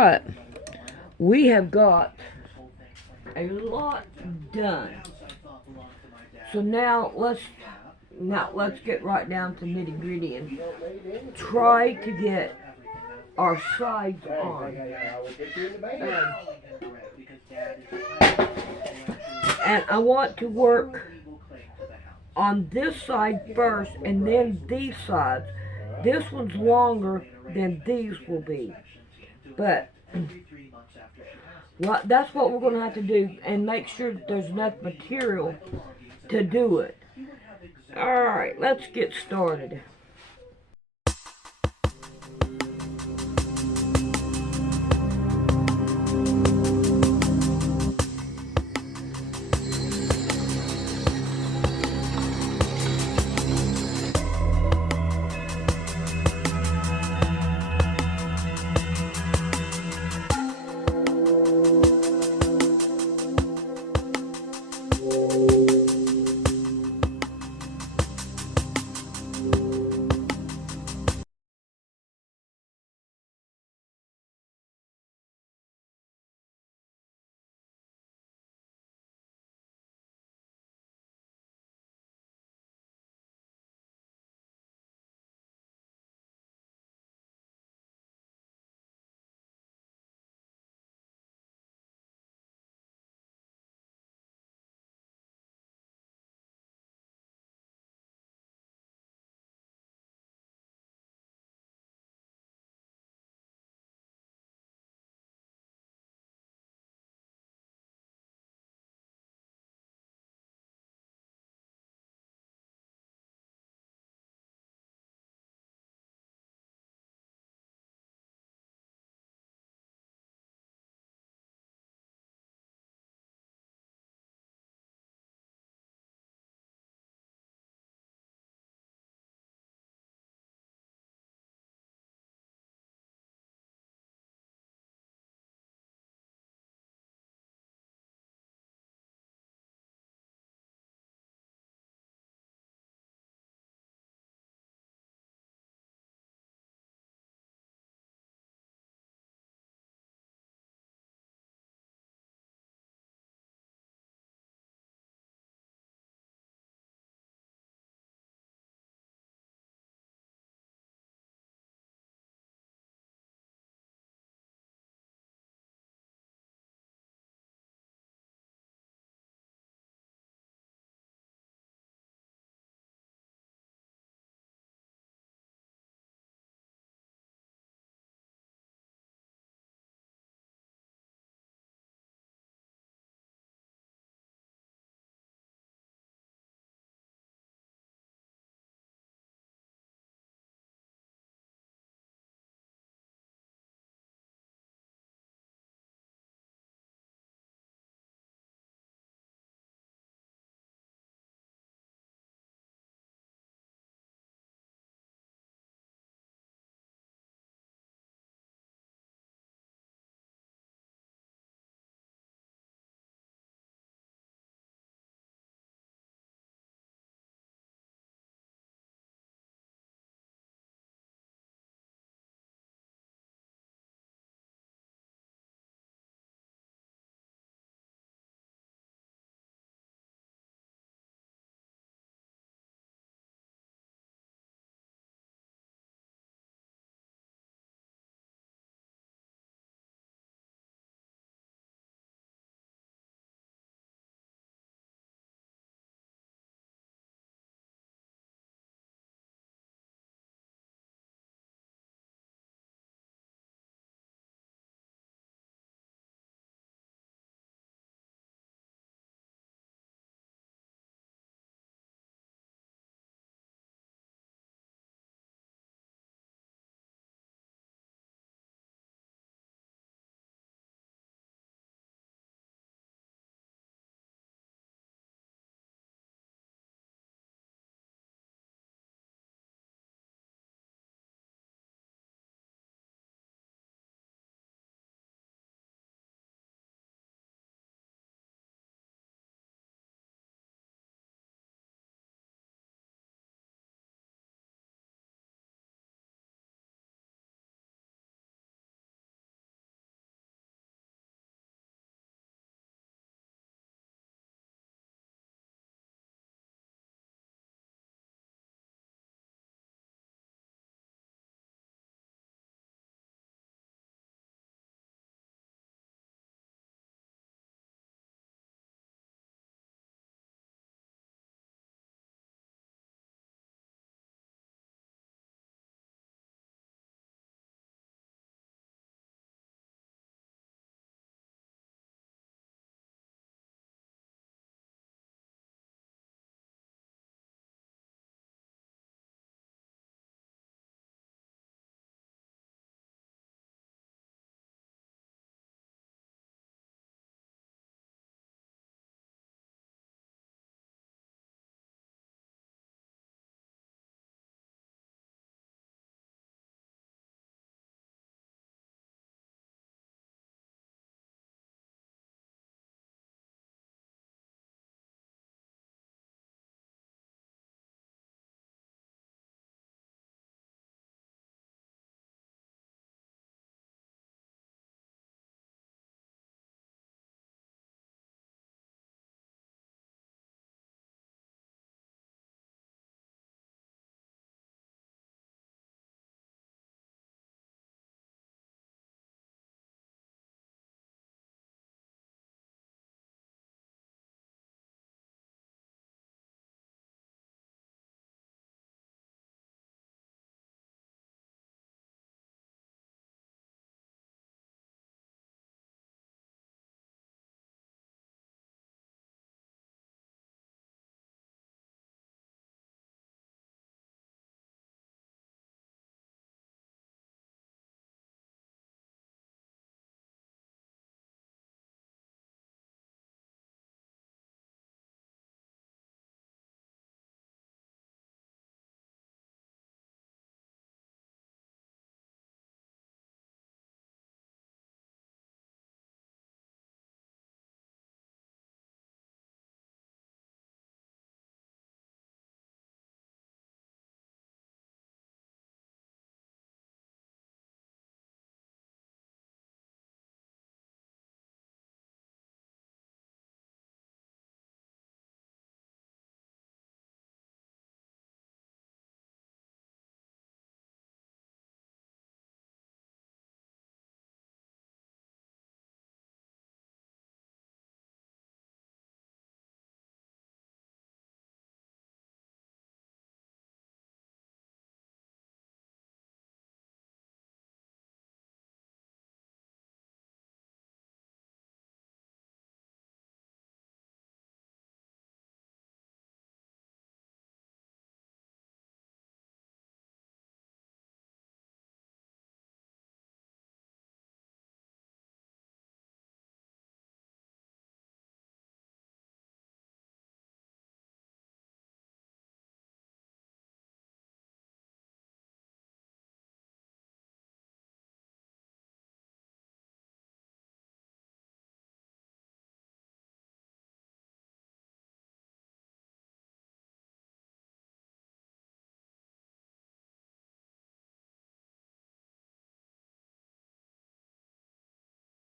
Alright, we have got a lot done. So now let's get right down to nitty gritty and try to get our sides on. And I want to work on this side first and then these sides. This one's longer than these will be. But that's what we're going to have to do, and make sure that there's enough material to do it. Alright, let's get started.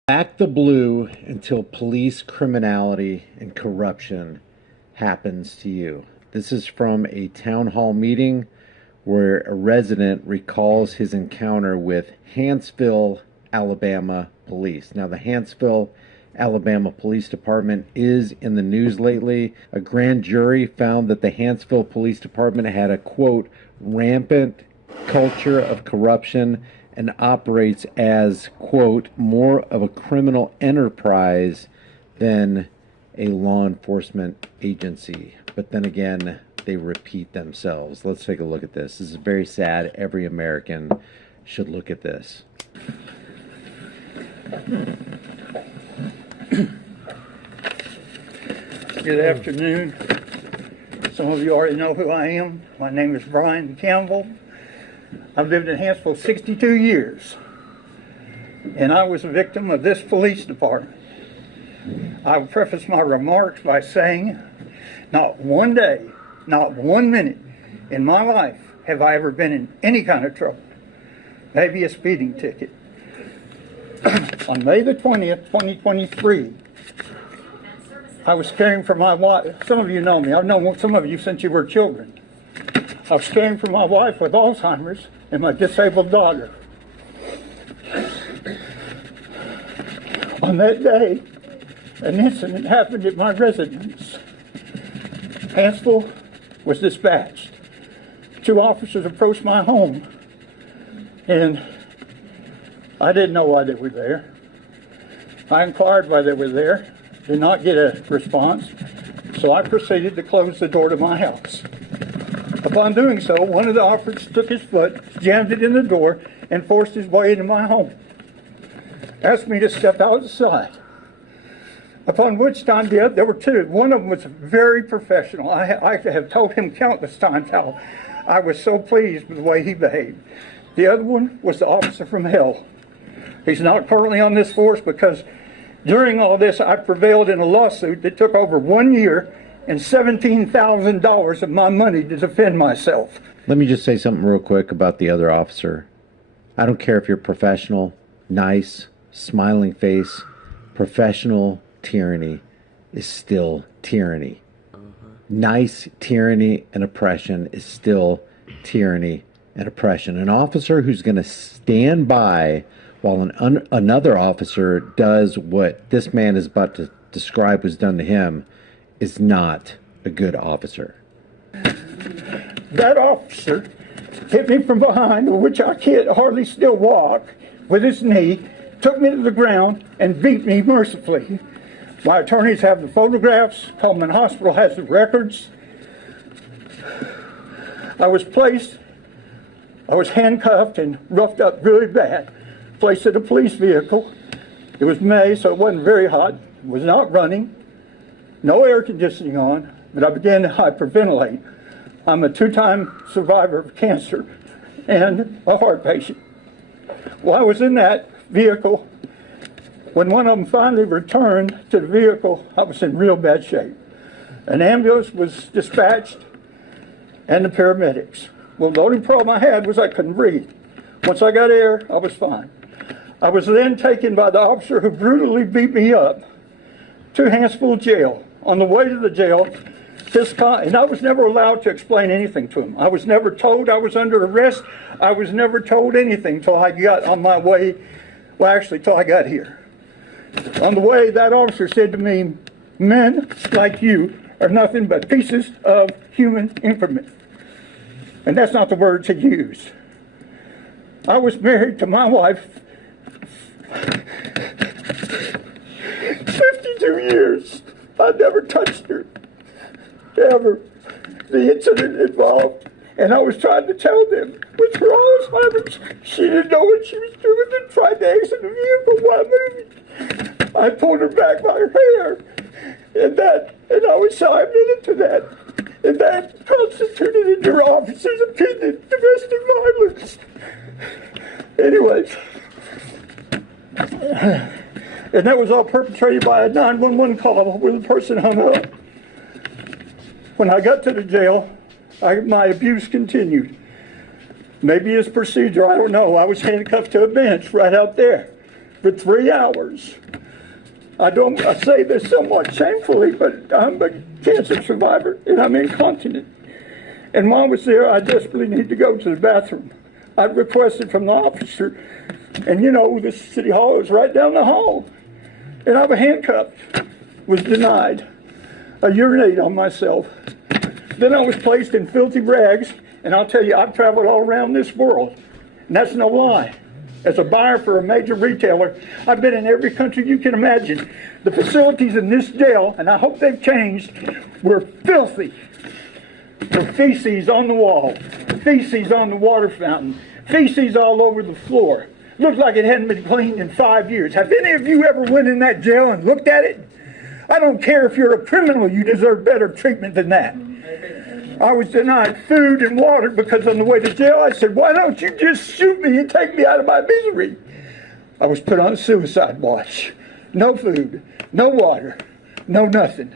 Back the blue until police criminality and corruption happens to you. This is from a town hall meeting where a resident recalls his encounter with Huntsville, Alabama police. Now, the Huntsville, Alabama Police Department is in the news lately. A grand jury found that the Huntsville Police Department had a, quote, rampant culture of corruption and operates as, quote, more of a criminal enterprise than a law enforcement agency. But then again, they repeat themselves. Let's take a look at this. This is very sad. Every American should look at this. Good afternoon. Some of you already know who I am. My name is Brian Campbell. I've lived in Huntsville 62 years, and I was a victim of this police department. I will preface my remarks by saying, not one day, not 1 minute in my life have I ever been in any kind of trouble. Maybe a speeding ticket. On May the 20th, 2023, I was caring for my wife. Some of you know me. I've known some of you since you were children. I was caring for my wife with Alzheimer's and my disabled daughter. On that day, an incident happened at my residence. Huntsville was dispatched. 2 officers approached my home, and I didn't know why they were there. I inquired why they were there, did not get a response, so I proceeded to close the door to my house. Upon doing so, one of the officers took his foot, jammed it in the door, and forced his way into my home. Asked me to step outside. Upon which time, there were 2. One of them was very professional. I have told him countless times how I was so pleased with the way he behaved. The other one was the officer from hell. He's not currently on this force because during all this, I prevailed in a lawsuit that took over 1 year and $17,000 of my money to defend myself. Let me just say something real quick about the other officer. I don't care if you're professional, nice, smiling face. Professional tyranny is still tyranny. Nice tyranny and oppression is still tyranny and oppression. An officer who's going to stand by while another officer does what this man is about to describe was done to him is not a good officer. That officer hit me from behind, which I can't hardly still walk, with his knee, took me to the ground, and beat me mercifully. My attorneys have the photographs. Coleman Hospital has the records. I was handcuffed and roughed up really bad. Placed in a police vehicle. It was May, so it wasn't very hot. It was not running. No air conditioning on, but I began to hyperventilate. I'm a 2-time survivor of cancer and a heart patient. While I was in that vehicle, when one of them finally returned to the vehicle, I was in real bad shape. An ambulance was dispatched and the paramedics. Well, the only problem I had was I couldn't breathe. Once I got air, I was fine. I was then taken by the officer who brutally beat me up to Huntsville jail. On the way to the jail, and I was never allowed to explain anything to him. I was never told I was under arrest. I was never told anything till I got on my way, well, actually, till I got here. On the way, that officer said to me, "Men like you are nothing but pieces of human increment." And that's not the words he used. I was married to my wife 52 years. I never touched her, ever. The incident involved, and I was trying to tell them, with her Alzheimer's, she didn't know what she was doing and tried to exit the vehicle while moving. I pulled her back by her hair, and I was so admitted to that, and that constituted, in your officer's opinion, domestic violence. Anyways, and that was all perpetrated by a 911 call where the person hung up. When I got to the jail, my abuse continued. Maybe it's procedure, I don't know. I was handcuffed to a bench right out there. for 3 hours. I say this somewhat shamefully, but I'm a cancer survivor and I'm incontinent. And while I was there, I desperately need to go to the bathroom. I requested from the officer, and you know, the city hall is right down the hall. And I was handcuffed, was denied. I urinated on myself. Then I was placed in filthy rags, and I'll tell you, I've traveled all around this world, and that's no lie. As a buyer for a major retailer, I've been in every country you can imagine. The facilities in this jail, and I hope they've changed, were filthy. There were feces on the wall, feces on the water fountain, feces all over the floor. Looked like it hadn't been cleaned in 5 years. Have any of you ever went in that jail and looked at it? I don't care if you're a criminal, you deserve better treatment than that. I was denied food and water because on the way to jail I said, why don't you just shoot me and take me out of my misery? I was put on a suicide watch. No food, no water, no nothing.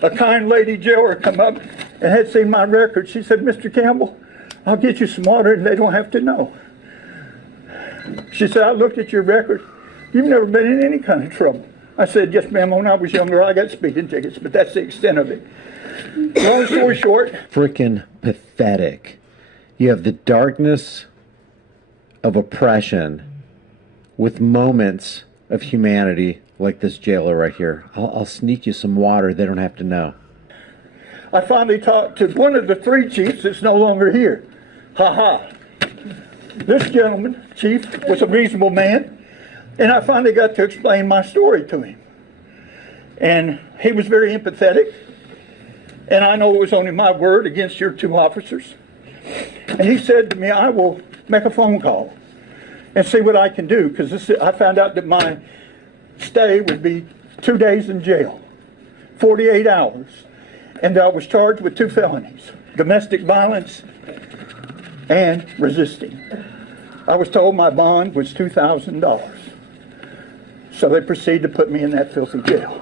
A kind lady jailer come up and had seen my record. She said, Mr. Campbell, I'll get you some water and they don't have to know. She said, I looked at your record. You've never been in any kind of trouble. I said, yes, ma'am, when I was younger, I got speeding tickets, but that's the extent of it. Long story short. Frickin' pathetic. You have the darkness of oppression with moments of humanity like this jailer right here. I'll sneak you some water. They don't have to know. I finally talked to one of the 3 chiefs that's no longer here. Ha ha. This gentleman, chief, was a reasonable man. And I finally got to explain my story to him. And he was very empathetic. And I know it was only my word against your 2 officers. And he said to me, I will make a phone call and see what I can do. Because I found out that my stay would be 2 days in jail, 48 hours. And I was charged with 2 felonies, domestic violence and resisting. I was told my bond was $2,000. So they proceeded to put me in that filthy jail.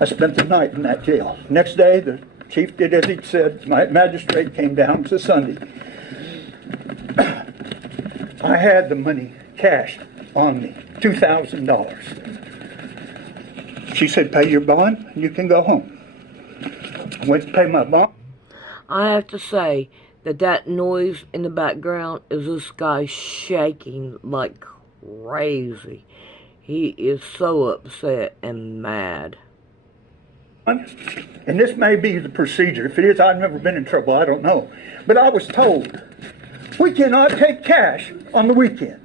I spent the night in that jail. Next day, the chief did as he said. My magistrate came down. It was a Sunday. I had the money cash on me, $2,000. She said, pay your bond, and you can go home. I went to pay my bond. I have to say that noise in the background is this guy shaking like crazy. He is so upset and mad. And this may be the procedure. If it is, I've never been in trouble. I don't know. But I was told, we cannot take cash on the weekend.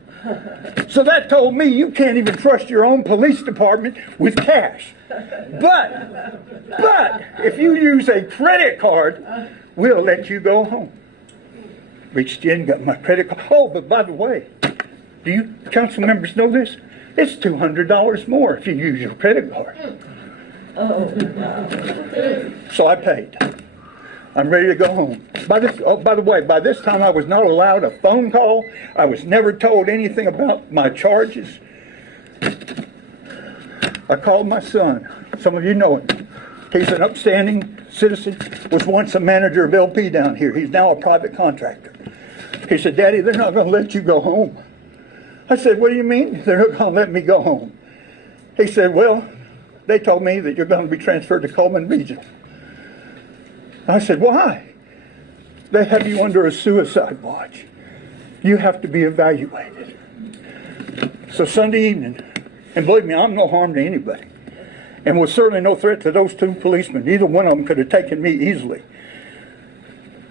So that told me you can't even trust your own police department with cash. But if you use a credit card, we'll let you go home. Reached in, got my credit card. Oh, but by the way, do you council members know this? It's $200 more if you use your credit card. Oh. So I paid. I'm ready to go home. By the way, by this time I was not allowed a phone call. I was never told anything about my charges. I called my son. Some of you know him. He's an upstanding citizen, was once a manager of LP down here. He's now a private contractor. He said, Daddy, they're not going to let you go home. I said, what do you mean? They're not going to let me go home. He said, well, they told me that you're going to be transferred to Coleman Regional. I said, why? They have you under a suicide watch. You have to be evaluated. So Sunday evening, and believe me, I'm no harm to anybody, and was certainly no threat to those 2 policemen. Neither one of them could have taken me easily.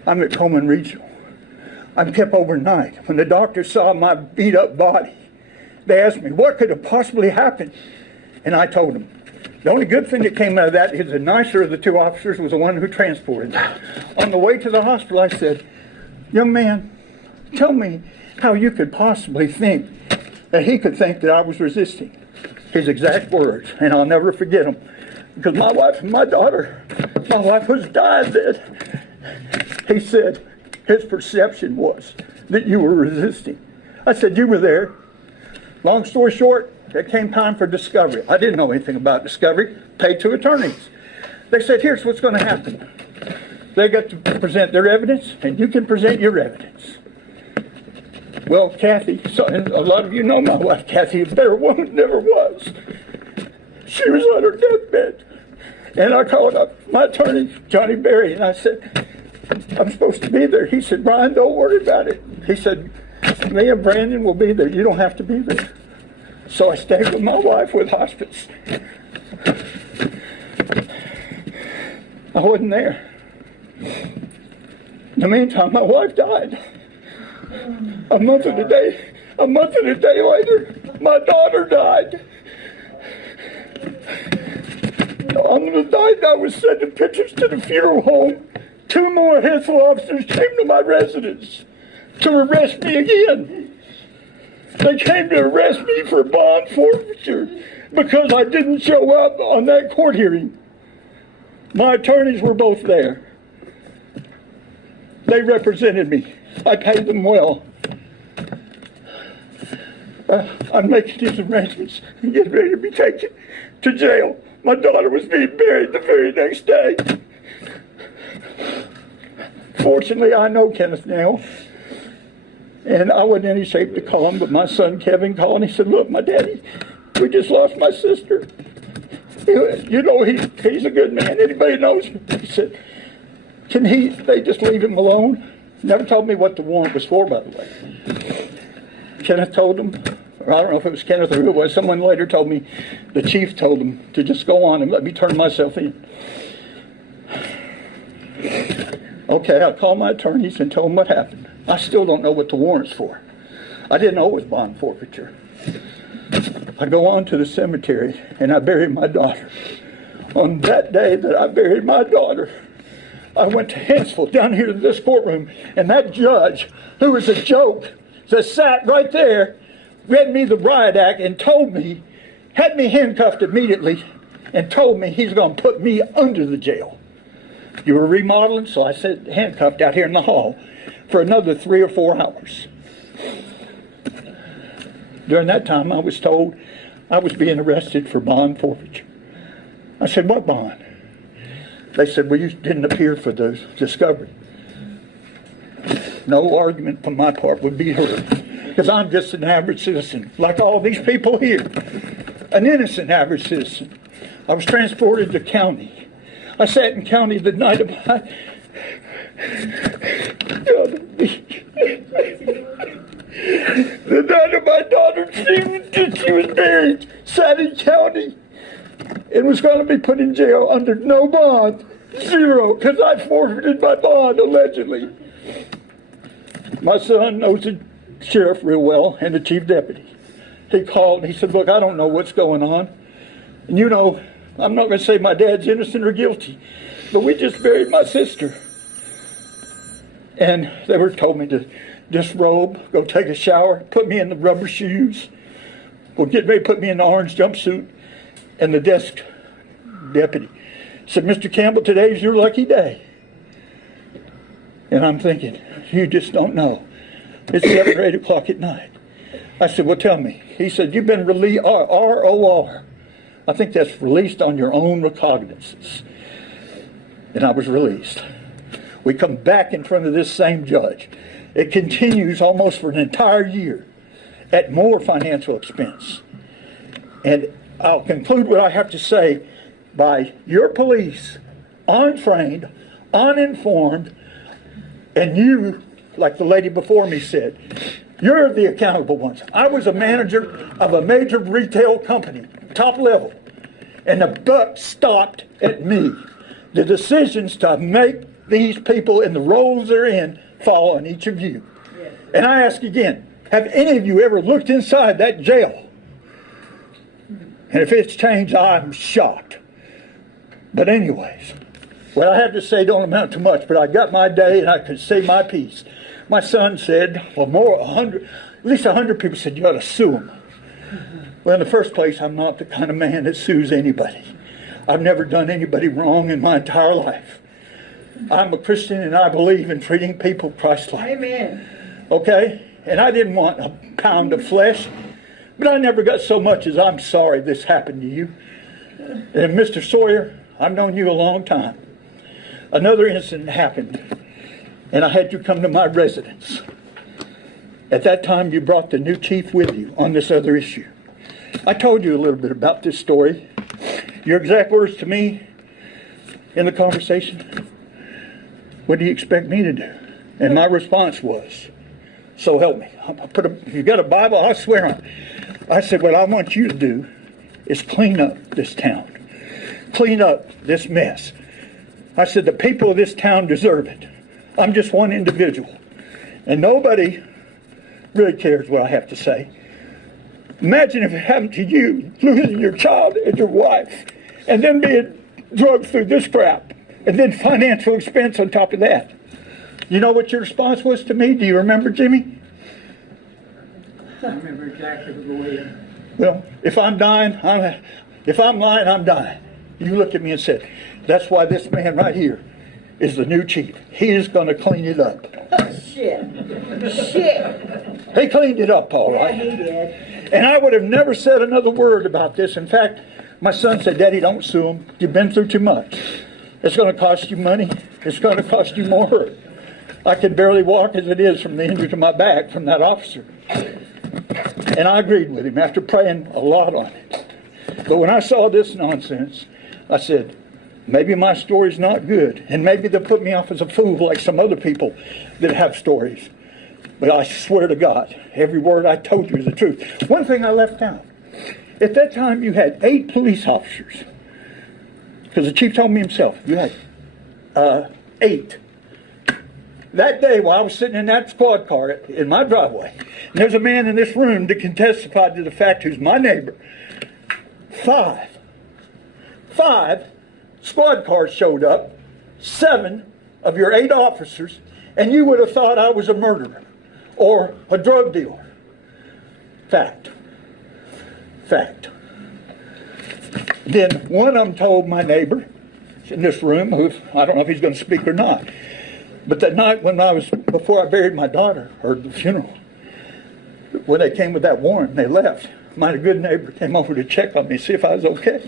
I'm at Coleman Regional. I'm kept overnight. When the doctors saw my beat up body, they asked me, what could have possibly happened? And I told them. The only good thing that came out of that is the nicer of the 2 officers was the one who transported me. On the way to the hospital, I said, young man, tell me how you could possibly think that he could think that I was resisting. His exact words, and I'll never forget them. Because my wife and my wife was dying then. He said his perception was that you were resisting. I said, you were there. Long story short, it came time for discovery. I didn't know anything about discovery. Paid 2 attorneys. They said, here's what's going to happen. They got to present their evidence, and you can present your evidence. Well, Kathy, so, and a lot of you know my wife, Kathy, a better woman never was. She was on her deathbed. And I called up my attorney, Johnny Berry, and I said, I'm supposed to be there. He said, Brian, don't worry about it. He said, me and Brandon will be there. You don't have to be there. So I stayed with my wife with hospice. I wasn't there. In the meantime, my wife died. A month and a day later, my daughter died. On the night I was sending pictures to the funeral home, 2 more Hensel officers came to my residence to arrest me again. They came to arrest me for bond forfeiture because I didn't show up on that court hearing. My attorneys were both there. They represented me. I paid them well. I'm making these arrangements and getting ready to be taken to jail. My daughter was being buried the very next day. Fortunately, I know Kenneth now, and I wasn't in any shape to call him, but my son Kevin called and he said, look, my daddy, we just lost my sister. You know, he's a good man. Anybody knows him. He said, they just leave him alone? Never told me what the warrant was for, by the way. Kenneth told him, or I don't know if it was Kenneth or who it was, someone later told me, the chief told him to just go on and let me turn myself in. Okay, I called my attorneys and told them what happened. I still don't know what the warrant's for. I didn't know it was bond forfeiture. I go on to the cemetery and I bury my daughter. On that day that I buried my daughter, I went to Hinsville, down here to this courtroom, and that judge, who was a joke, that sat right there, read me the riot act and told me, had me handcuffed immediately, and told me he's going to put me under the jail. You were remodeling, so I sat handcuffed out here in the hall for another 3 or 4 hours. During that time, I was told I was being arrested for bond forfeiture. I said, what bond? They said, well, you didn't appear for the discovery. No argument from my part would be heard, because I'm just an average citizen, like all these people here. An innocent average citizen. I was transported to county. I sat in county the night of my... The night of my daughter, she was buried, sat in county, and was going to be put in jail under no bond, 0, because I forfeited my bond, allegedly. My son knows the sheriff real well and the chief deputy. He called and he said, look, I don't know what's going on. And you know, I'm not going to say my dad's innocent or guilty, but we just buried my sister. And they told me to disrobe, go take a shower, put me in the rubber shoes. Well, get ready to put me in the orange jumpsuit. And the desk deputy said, Mr. Campbell, today's your lucky day. And I'm thinking, you just don't know. It's 7 or 8 o'clock at night. I said, well, tell me. He said, you've been released, ROR. I think that's released on your own recognizance. And I was released. We come back in front of this same judge. It continues almost for an entire year at more financial expense. And I'll conclude what I have to say by your police, untrained, uninformed, and you, like the lady before me said, you're the accountable ones. I was a manager of a major retail company, top level, and the buck stopped at me. The decisions to make these people in the roles they're in fall on each of you. And I ask again, have any of you ever looked inside that jail? And if it's changed, I'm shocked. But anyways, what I have to say don't amount to much, but I got my day and I could say my piece. My son said, well, at least 100 people said, you ought to sue him. Well, in the first place, I'm not the kind of man that sues anybody. I've never done anybody wrong in my entire life. I'm a Christian and I believe in treating people Christ-like. Amen. Okay? And I didn't want a pound of flesh, but I never got so much as I'm sorry this happened to you. And Mr. Sawyer, I've known you a long time. Another incident happened, and I had you come to my residence. At that time, you brought the new chief with you on this other issue. I told you a little bit about this story. Your exact words to me in the conversation, what do you expect me to do? And my response was, so help me. If you got a Bible, I swear on it. I said, what I want you to do is clean up this town. Clean up this mess. I said, the people of this town deserve it. I'm just one individual. And nobody really cares what I have to say. Imagine if it happened to you, losing your child and your wife, and then being drugged through this crap, and then financial expense on top of that. You know what your response was to me? Do you remember, Jimmy? I remember exactly the way. Well, if I'm dying, if I'm lying, I'm dying. You looked at me and said, that's why this man right here is the new chief. He is going to clean it up. Shit. He cleaned it up, all right. Yeah, he did. And I would have never said another word about this. In fact, my son said, Daddy, don't sue him. You've been through too much. It's going to cost you money. It's going to cost you more hurt. I can barely walk as it is from the injury to my back from that officer. And I agreed with him after praying a lot on it. But when I saw this nonsense, I said, maybe my story's not good. And maybe they'll put me off as a fool like some other people that have stories. But I swear to God, every word I told you is the truth. One thing I left out. At that time, you had 8 police officers. Because the chief told me himself, you had 8. That day, while I was sitting in that squad car in my driveway, and there's a man in this room that can testify to the fact who's my neighbor. 5 squad cars showed up, 7 of your 8 officers, and you would have thought I was a murderer or a drug dealer. Fact. Then one of them told my neighbor in this room, who I don't know if he's going to speak or not, but that night before I buried my daughter, or the funeral, when they came with that warrant and they left, my good neighbor came over to check on me, see if I was okay.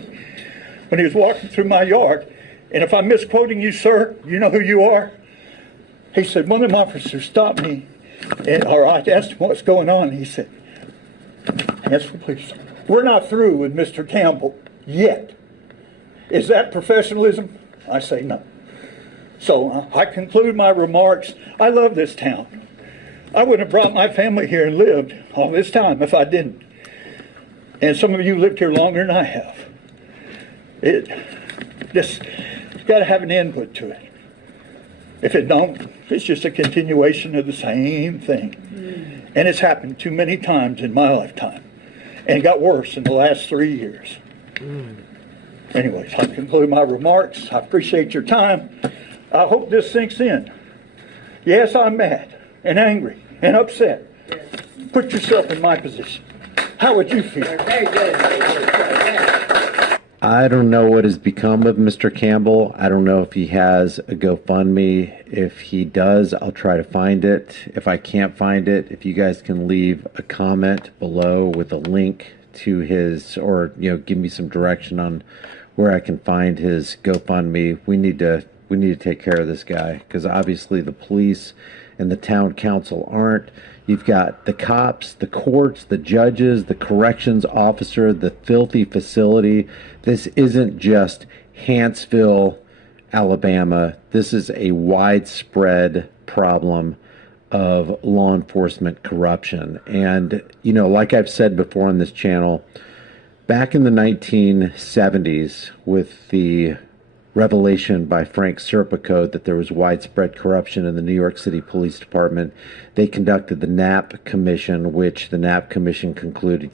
When he was walking through my yard, and if I'm misquoting you, sir, you know who you are? He said, one of them officers stopped me, or I asked him what's going on, and he said, ask the police. We're not through with Mr. Campbell yet. Is that professionalism? I say no. So I conclude my remarks. I love this town. I wouldn't have brought my family here and lived all this time if I didn't. And some of you lived here longer than I have. It's got to have an input to it. If it don't, it's just a continuation of the same thing. And it's happened too many times in my lifetime. And it got worse in the last 3 years. Anyways, I conclude my remarks. I appreciate your time. I hope this sinks in. Yes, I'm mad and angry and upset. Put yourself in my position. How would you feel? Very good. I don't know what has become of Mr. Campbell. I don't know if he has a GoFundMe. If he does, I'll try to find it. If I can't find it, if you guys can leave a comment below with a link to his, or give me some direction on where I can find his GoFundMe. We need to take care of this guy, because obviously the police and the town council aren't. You've got the cops, the courts, the judges, the corrections officer, the filthy facility. This isn't just Huntsville, Alabama. This is a widespread problem of law enforcement corruption. And, like I've said before on this channel, back in the 1970s, with the revelation by Frank Serpico that there was widespread corruption in the New York City Police Department, they conducted the Knapp Commission, which the Knapp Commission concluded,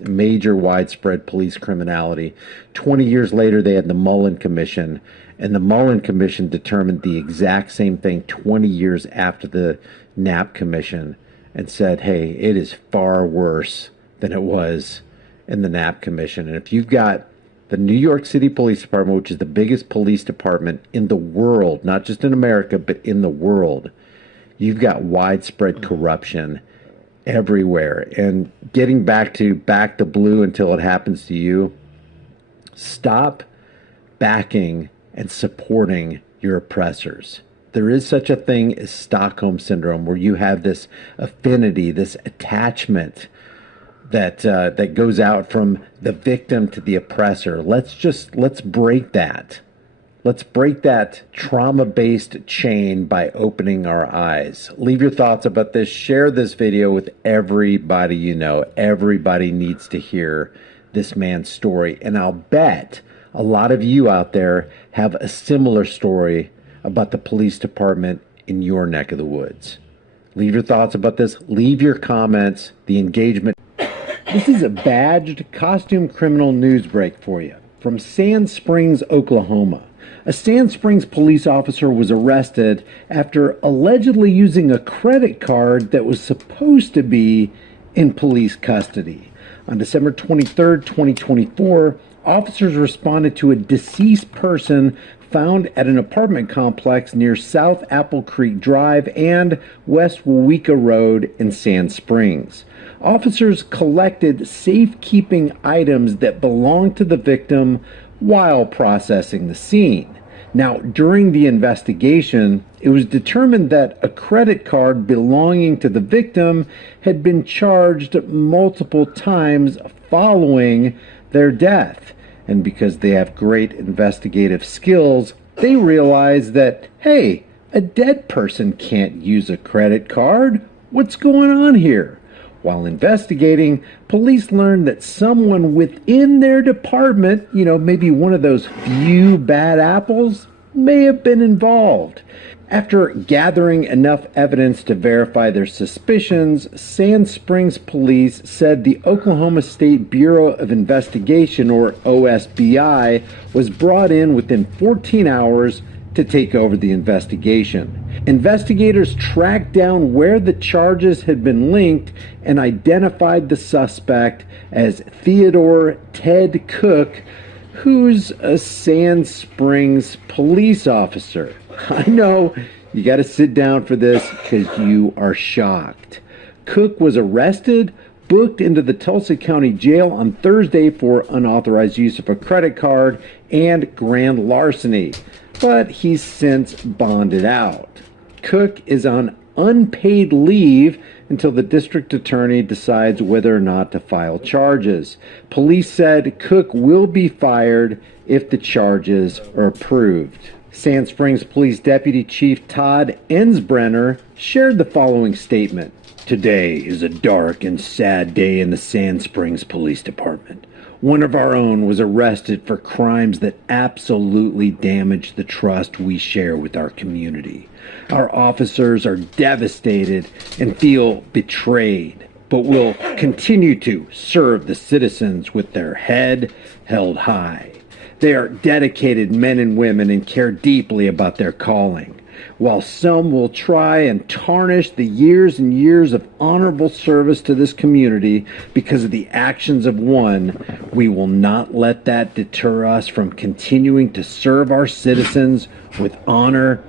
major widespread police criminality. 20 years later, they had the Mullen Commission, and the Mullen Commission determined the exact same thing 20 years after the Knapp Commission and said, hey, it is far worse than it was in the Knapp Commission. And if you've got the New York City Police Department, which is the biggest police department in the world, not just in America, but in the world, you've got widespread corruption everywhere. And getting back to blue until it happens to you, stop backing and supporting your oppressors. There is such a thing as Stockholm Syndrome, where you have this affinity, this attachment that goes out from the victim to the oppressor. Let's break that. Let's break that trauma-based chain by opening our eyes. Leave your thoughts about this. Share this video with everybody you know. Everybody needs to hear this man's story. And I'll bet a lot of you out there have a similar story about the police department in your neck of the woods. Leave your thoughts about this. Leave your comments. The engagement. This is a badged costume criminal news break for you from Sand Springs, Oklahoma. A Sand Springs police officer was arrested after allegedly using a credit card that was supposed to be in police custody. On December 23rd, 2024, officers responded to a deceased person found at an apartment complex near South Apple Creek Drive and West Wawika Road in Sand Springs. Officers collected safekeeping items that belonged to the victim while processing the scene. Now, during the investigation, it was determined that a credit card belonging to the victim had been charged multiple times following their death. And because they have great investigative skills, they realized that, hey, a dead person can't use a credit card. What's going on here? While investigating, police learned that someone within their department, maybe one of those few bad apples, may have been involved. After gathering enough evidence to verify their suspicions, Sand Springs police said the Oklahoma State Bureau of Investigation, or OSBI, was brought in within 14 hours to take over the investigation. Investigators tracked down where the charges had been linked and identified the suspect as Theodore Ted Cook, who's a Sand Springs police officer. I know you got to sit down for this because you are shocked. Cook was arrested, booked into the Tulsa County Jail on Thursday for unauthorized use of a credit card and grand larceny, but he's since bonded out. Cook is on unpaid leave until the district attorney decides whether or not to file charges. Police said Cook will be fired if the charges are approved. Sand Springs Police Deputy Chief Todd Ensbrenner shared the following statement. Today is a dark and sad day in the Sand Springs Police Department. One of our own was arrested for crimes that absolutely damage the trust we share with our community. Our officers are devastated and feel betrayed, but will continue to serve the citizens with their head held high. They are dedicated men and women and care deeply about their calling. While some will try and tarnish the years and years of honorable service to this community because of the actions of one, we will not let that deter us from continuing to serve our citizens with honor,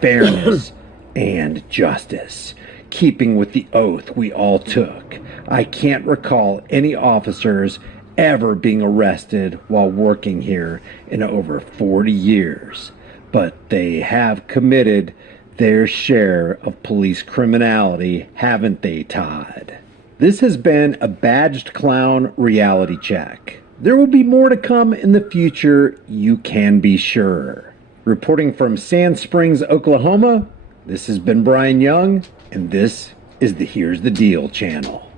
fairness, and justice, keeping with the oath we all took. I can't recall any officers ever being arrested while working here in over 40 years. But they have committed their share of police criminality, haven't they, Todd? This has been a Badged Clown reality check. There will be more to come in the future, you can be sure. Reporting from Sand Springs, Oklahoma, this has been Brian Young, and this is the Here's the Deal channel.